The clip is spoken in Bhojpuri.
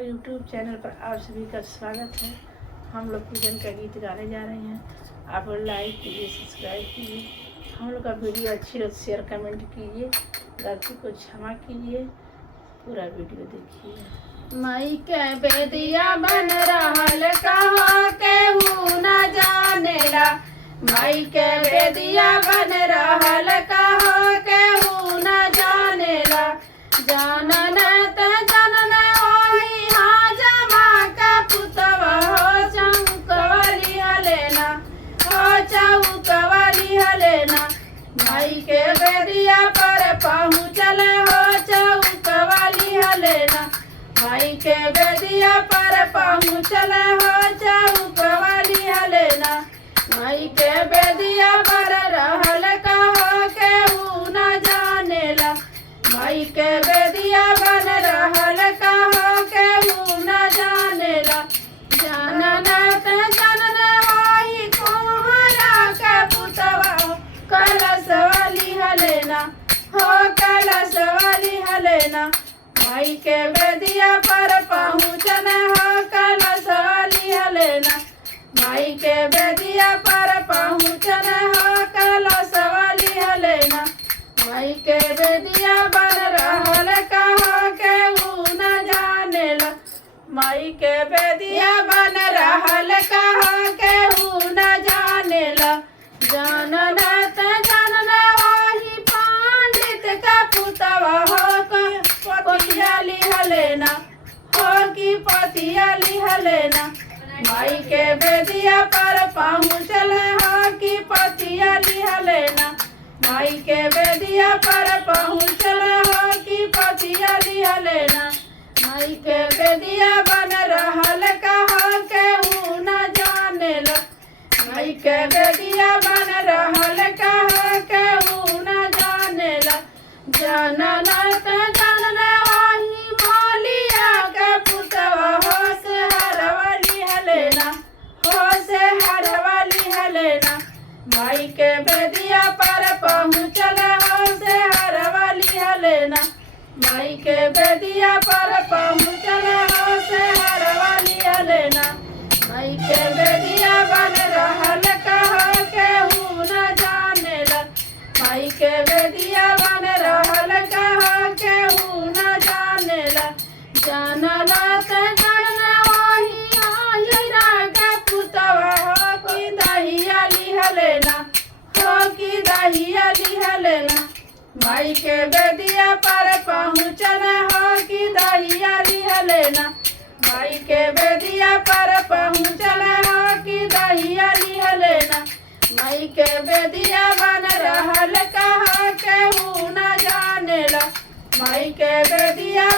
हमारे YouTube चैनल पर आप सभी का स्वागत है। हम लोग पूजन का गीत गाने जा रहे हैं। आप लोग लाइक कीजिए, सब्सक्राइब कीजिए। हम लोग का वीडियो अच्छी लगे शेयर कमेंट कीजिए, गलती को क्षमा कीजिए। पूरा वीडियो देखिए। माई के बेदिया बन रहल कहाँ केहू न जानेला। माई के बेदिया बन रहल कहाँ केहू न जानेला। जानन त जनन होई हाँ जमा का पुतवा हो चौकवली हलेना, हो चौकवली हलेना। माई के बेदिया पर पहुँचल हो चौकवली हलेना। माई के बेदिया पर पहुँचल हो चौकवली हलेना। माई के बेदिया पर रहल कहो केहू न जानेला। माई के बेदिया बन रहल कहो केहू न जानेला। जानन त जनन होई कुम्हारा के पुतवा कलशवली हलेना, हो कलशवली हलेना। माई के बेदिया पर पहुँचन हो कलशवली हलेना। माई के बेदिया पर पहुँचन हो कलशवली हलेना। माई के बेदिया बन रहल कहो केहू न जानेला। माई के बेदिया बन रहल कहो केहू न जानेला। जानन त जनन वही पंडित का पुतवा हो पतियाली हलेना, हो की पतियाली हलेना। माई के बेदिया पर पहुँचल हो की पतियाली हलेना। माई के बेदिया पर पहुँचल हो की पतियाली हलेना। माई के बेदिया बन रहल कहो केहू न जानेला। माई के बेदिया बन रहल कहो केहू न जानेला। जानन त जनन वही भोलिया के पुतवा हो से हरवली हलेना, हो से हरवली हलेना। माई के बेदिया पर पहुँचल हो से हरवली हलेना। माई के बेदिया पर पहुँचल हो से हरवली हलेना। माई के बेदिया बन रहल कहो केहू न जानेला। माई के बेदिया बन रहल कहो केहू न जानेला। जानन त जनन वही हीरा के पुतवा हो की दहियाली हलेना, हो की दहियाली हलेना। माई के बेदिया पर पहुँचन हो की दहियाली हलेना। माई के बेदिया पर पहुँचल हो की दहियाली हलेना। माई के बेदिया बन रहल कहो केहू न जानेला। माई के बेदिया